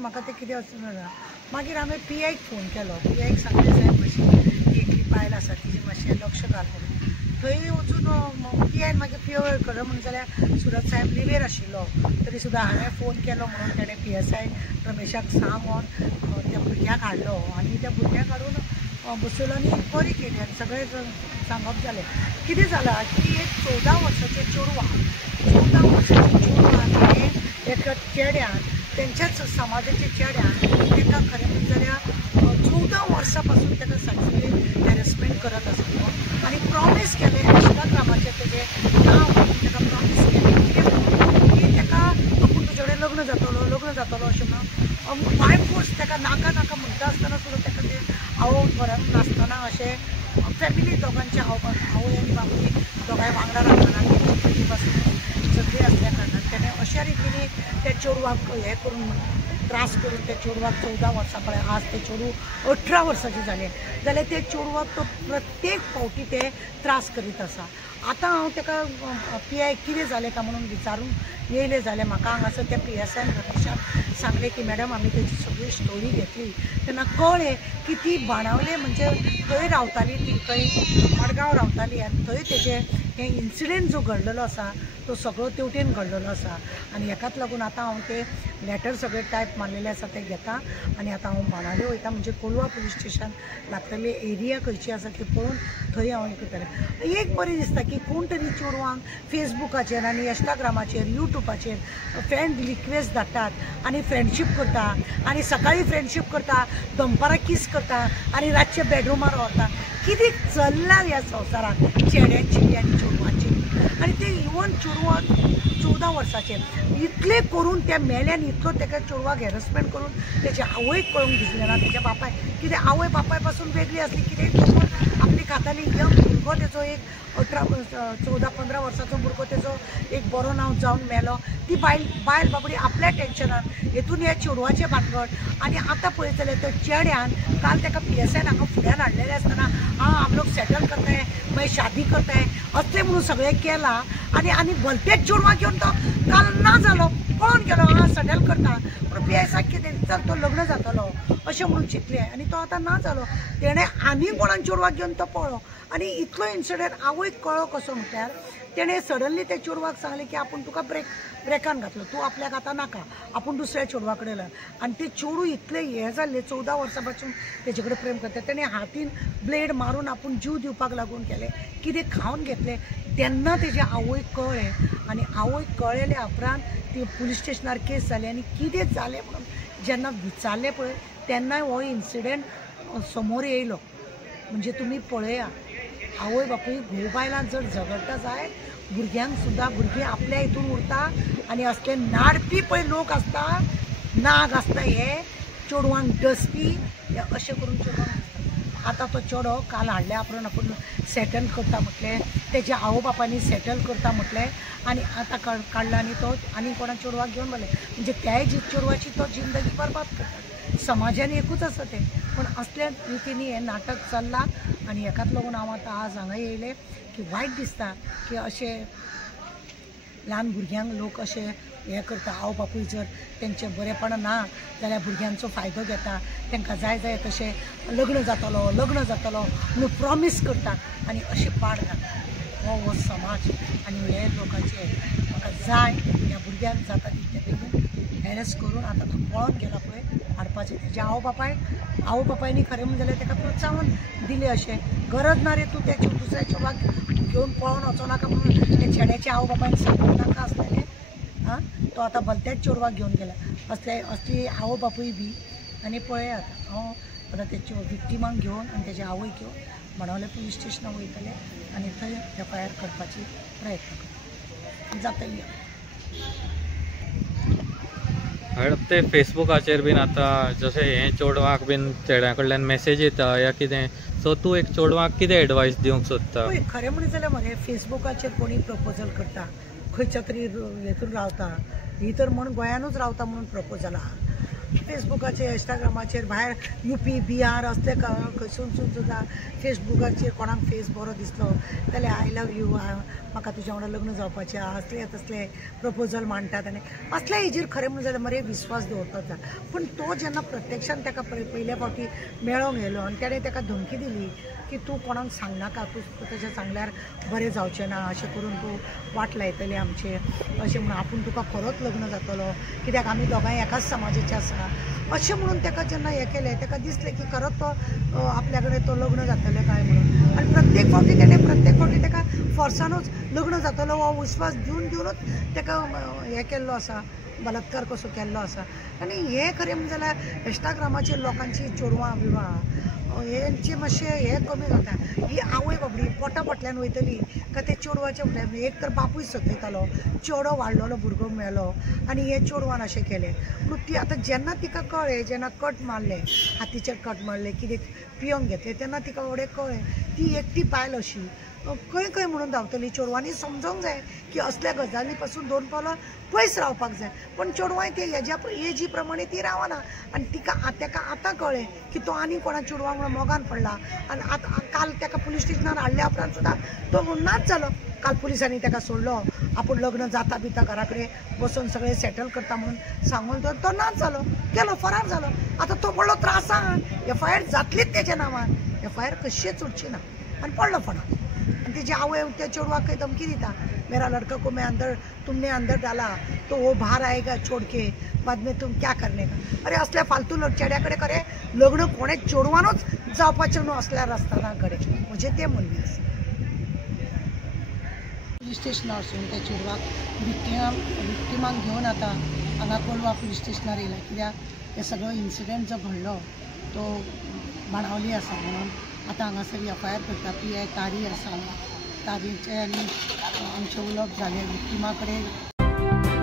म्हाका ते कितें वचना. मागीर हांवें PIक फोन केलो. PIक सांगलें साहेब मातशी एकली बायल आसा तिजी मातशें लक्ष घाल म्हणून. थंय वचून PIन मागीर पिओ खरें म्हणून जाल्यार सुरत साहेब लिव्हेर आशिल्लो. तरी सुद्दां हांवें फोन केलो म्हणून तेणें PSI रमेशाक सांगून त्या भुरग्याक हाडलो आनी त्या भुरग्याक हाडून बसयलो आनी बरी केली आनी सगळें सांगप जालें. कितें जालां की एक 14 वर्साचें चेडवां 14 वर्साचें चेडवां एका चेड्यान तेंच्याच समाजाच्या चेड्यान ताका खरें म्हणून जाल्यार 14 वर्सां पासून ताका सेक्शुअली हॅरेसमेंट करत आसलो आनी प्रॉमीस केलें इंस्टाग्रामाचेर तेजें नांव ताका प्रॉमीस केलें की ताका आपूण तुजे कडेन लग्न जातलो अशें म्हणून बाय फोर्स ताका नाका म्हणटा आसतना सुद्दां ताका ते आवय घरांत नासतना अशें फॅमिली दोगांचे आवय आनी बापूय दोगांय वांगडा रावतना पयलीं पासून सगळीं आसल्या कारणान तेणें अशा रितीन त्या चेडवाक हें करून त्रास करून त्या चेडवाक 14 वर्सां कडेन आज ते चेडूं 18 वर्साचें जालें जाल्यार ते चेडवाक तो प्रत्येक फावटी ते त्रास करीत आसा. आतां हांव ताका PI कितें जालें काय म्हणून विचारून येयलें जाल्यार म्हाका हांगासर त्या PSI रमेशाक सांगलें की मॅडम आमी तेजी सगळी स्टोरी घेतली तेन्ना कळ्ळें की ती बाणावले म्हणजे थंय रावताली ती खंय मडगांव रावताली आनी थंय तेजें हें इन्सिडेंट जो घडलेलो आसा तो सगळो तेवटेन घडलेलो आसा आनी हेकाच लागून आतां हांव ते लॅटर सगळे टायप मारलेले आसा ते घेता आनी आतां हांव बाणावले वयता म्हणजे कोलवा पुलीस स्टेशन लागतली एरिया खंयची आसा ती पळोवन थंय हांव हें करतलें. एक बरें दिसता की कोण तरी चेडवांक फेसबुकाचेर आनी इंस्टाग्रामाचेर यूट्यूबाचेर फ्रेंड रिक्वेस्ट धाडटात आनी फ्रेंडशीप करता आनी सकाळीं फ्रेंडशीप करता दनपारां किस करता आनी रातचे बेडरुमार व्हरता. कितें चल्लां ह्या संवसाराक चेड्यांची आनी चेडवांची आनी ते इवन चेडवाक 14 वर्साचे इतले करून त्या मेल्यान इतलो ताका चेडवाक हॅरेसमेंट करून तेच्या आवयक कळूंक दिसलें ना तेच्या बापाय कितें आवय बापाय पासून वेगळी आसली कितें आपली खाताली यंग भुरगो तेजो एक 14-15 वर्साचो भुरगो तेजो एक बरो नांव जावन मेलो. ती बायल बाबडी आपल्या टेन्शनान हेतून ह्या चेडवाचें भानगड आनी आतां पळयत जाल्यार त्या चेड्यान काल ताका PSI हांगा फुड्यान हाडलेलें आसतना हम लोग सेटल करता है मागीर शादी करता है असलें म्हणून सगळें केलां आनी भलतेच चेडवां घेवन तो काल ना जालो पळोवन गेलो सेटल करता पूण PSI कितें चल तो लग्न जातलो अशें म्हणून चिंतलें आनी तो आतां ना जालो. तेणें आनी कोणाक चेडवाक घेवन तो पळो आनी इतलो इन्सिडंट आवयक कळ्ळो कसो म्हटल्यार तेणें सडनली त्या चेडवाक सांगलें की आपूण तुका ब्रेकान घातलो तूं आपल्याक आतां नाका आपूण दुसऱ्या चेडवा कडेन लाय आनी ते चेडूं इतलें हें जाल्लें 14 वर्सां पासून तेजे कडेन प्रेम करता. तेणें हातीन ब्लेड मारून आपूण जीव दिवपाक लागून केलें कितें खावन घेतलें तेन्ना तेज्या आवयक कळ्ळें आनी आवयक कळयल्या उपरांत ती पुलीस स्टेशनार केस जाली आनी कितें जालें म्हणून जेन्ना विचारलें पळय तेन्नाय हो इन्सिडेंट समोर येयलो. म्हणजे तुमी पळया आवय बापूय घोव बायलां जर झगडटा जाय भुरग्यांक सुद्दां भुरगीं आपल्या हितून उरता आनी असले नाडपी पळय लोक आसता नाग आसता हे चेडवांक डसपी हे अशें करून चेडवांक दिसता. आतां तो चेडो काल हाडल्या उपरांत आपूण सेटल करता म्हटलें तेज्या आवय बापायनी सेटल करता म्हटलें आनी आतां काडला आनी तो आनी कोणा चेडवाक घेवन बसलें म्हणजे त्याय चेडवाची तो जिंदगी बरबाद करता. समाजान एकूच आसा तें पूण असल्या रितीनी हें नाटक चल्लां आनी हेकाच लागून हांव आतां आज हांगा येयलें की वायट दिसता की अशें ल्हान भुरग्यांक लोक अशें हें करता. आवय बापूय जर तेंचें बरेपण ना जाल्यार भुरग्यांचो फायदो घेता तांकां जाय तशें लग्न जातलो म्हणून प्रॉमीस करतात आनी अशें पाड घालता हो समाज आनी हे लोकांचे म्हाका जाय ह्या भुरग्यांक जाता तितले बेगीन हॅरेस करून आतां तो पळोवन गेला पळय हाडपाचें तेज्या आवय बापायनी खरें म्हणलें जाल्यार ताका प्रोत्साहन दिलें अशें गरज ना रे तूं त्या दुसऱ्या चेडवाक घेवन पळोवन वचो नाका म्हणून त्या चेड्याच्या आवय बापायन सांगूंक नाका आसलेलें तो आतां भलत्याच चेडवाक घेवन गेला असली आवय बापूय बी आनी पळयात हांव आतां तेच्या विक्टिमांक घेवन आनी तेज्या आवयक घेवन बाणावले पुलीस स्टेशनाक वयतलें आनी थंय FIR करपाची प्रयत्न करता जातली. ते फेसबुकाचेर बीन आतां जशें हें चेडवाक बीन चेड्या कडल्यान मेसेज येता या कितें सो तूं एक चेडवाक कितें एडवायस दिवंक सोदता? खरें म्हणलें जाल्यार मरे फेसबुकाचेर कोणी प्रपोजल करता खंयच्या तरी हेतून रावता ही तर म्हण गोंयानूच रावता म्हणून प्रपोजल आहा फेसबुकाचेर इंस्टाग्रामाचेर भायर UP बिहार असले खंयसून सुद्दां फेसबुकाचेर कोणाक फेस बरो दिसलो जाल्यार आय लव यू, म्हाका तुज्या वांगडा लग्न जावपाचें असले तसले प्रपोजल मांडटात आनी असल्या हेजेर खरें म्हणून जाल्यार मरे विश्वास दवरतात जाय. पूण तो जेन्ना प्रत्यक्षान ताका पयल्या फावटी मेळोंक येयलो आनी ताणें ताका धमकी दिली की तूं कोणाक सांगनाका, तूं ताच्या सांगल्यार बरें जावचें ना, अशें करून तूं वाट लायतलें आमचें अशें म्हणून आपूण तुका खरोच लग्न जातलो कित्याक आमी दोगांय एकाच समाजाचे आसा अशें म्हणून ताका जेन्ना हें केलें ताका दिसलें की खरोच तो आपल्या कडेन तो लग्न जातलें काय म्हणून. आनी प्रत्येक फावटी ताका फोर्सानूच लग्न जातलो हो विश्वास दिवनूच ताका हें केल्लो आसा, बलात्कार कसो केल्लो आसा. आनी हें खरें म्हणजे जाल्यार इंस्टाग्रामाचेर लोकांची चोडवां बिडवां हेंचे मातशें हें कमी जाता. ही आवय बाबडी पोटा फाटल्यान वयतली काय ते चेडवाच्या फुड्यान एक तर बापूय सकयतालो, चेडो वाडलेलो भुरगो मेलो आनी हे चेडवान अशें केलें. पूण ती आतां जेन्ना तिका कळ्ळें, जेन्ना कट मारले हातीचेर कट मारले कितें पियोंक घेतलें तेन्ना तिका फुडें कळ्ळें ती एकटी बायल अशी खंय म्हणून धांवतली. चेडवांनी समजूंक जाय की असल्या गजाली पासून 2 पावलां पयस रावपाक जाय. पण चेडवांय ते हेज्या एजी प्रमाणे ती रावना आनी ताका आतां कळ्ळें की तो आनी कोणा चेडवा वांगडा मोगान पडला आनी आतां काल ताका पुलीस स्टेशनार हाडल्या उपरांत सुद्दां तो नाच जालो. काल पुलिसांनी ताका सोडलो, आपूण लग्न जाता बिता घरा कडेन बसून सगळें सेटल करता म्हणून सांगून तो नाच जालो, गेलो फरार जालो. आतां तो पडलो त्रासान, FIR जातलीच तेज्या नांवान, FIR कशीच उठची ना आनी पडलो फरार. आणि त्याची आवय त्या चेडवाक काही धमकी दिता, मेरा लड़का को मैं अंदर तुमने अंदर डाला तो वो बाहर आएगा छोड़ के, बाद में तुम क्या करने का. अरे असल्या फालतू चेड्याकडे खरे लग्न कोणे चेडवानूच जावपाचें न्हू असल्या रस्त्याना कडेन म्हणजे ते म्हणणे आसा. पुलीस स्टेशनार वचून त्या चेडवाक विक्टिमाक घेवन आतां हांगा कोलवा पुलीस स्टेशनार येयला कित्याक हे सगळो इन्सिडेंट जो घडलो तो बाणावली आसा म्हणून आतां हांगासर FIR करता. PI तारी आसा, तारीचे आनी आमचे उलोवप जालें विक्टिमा कडेन.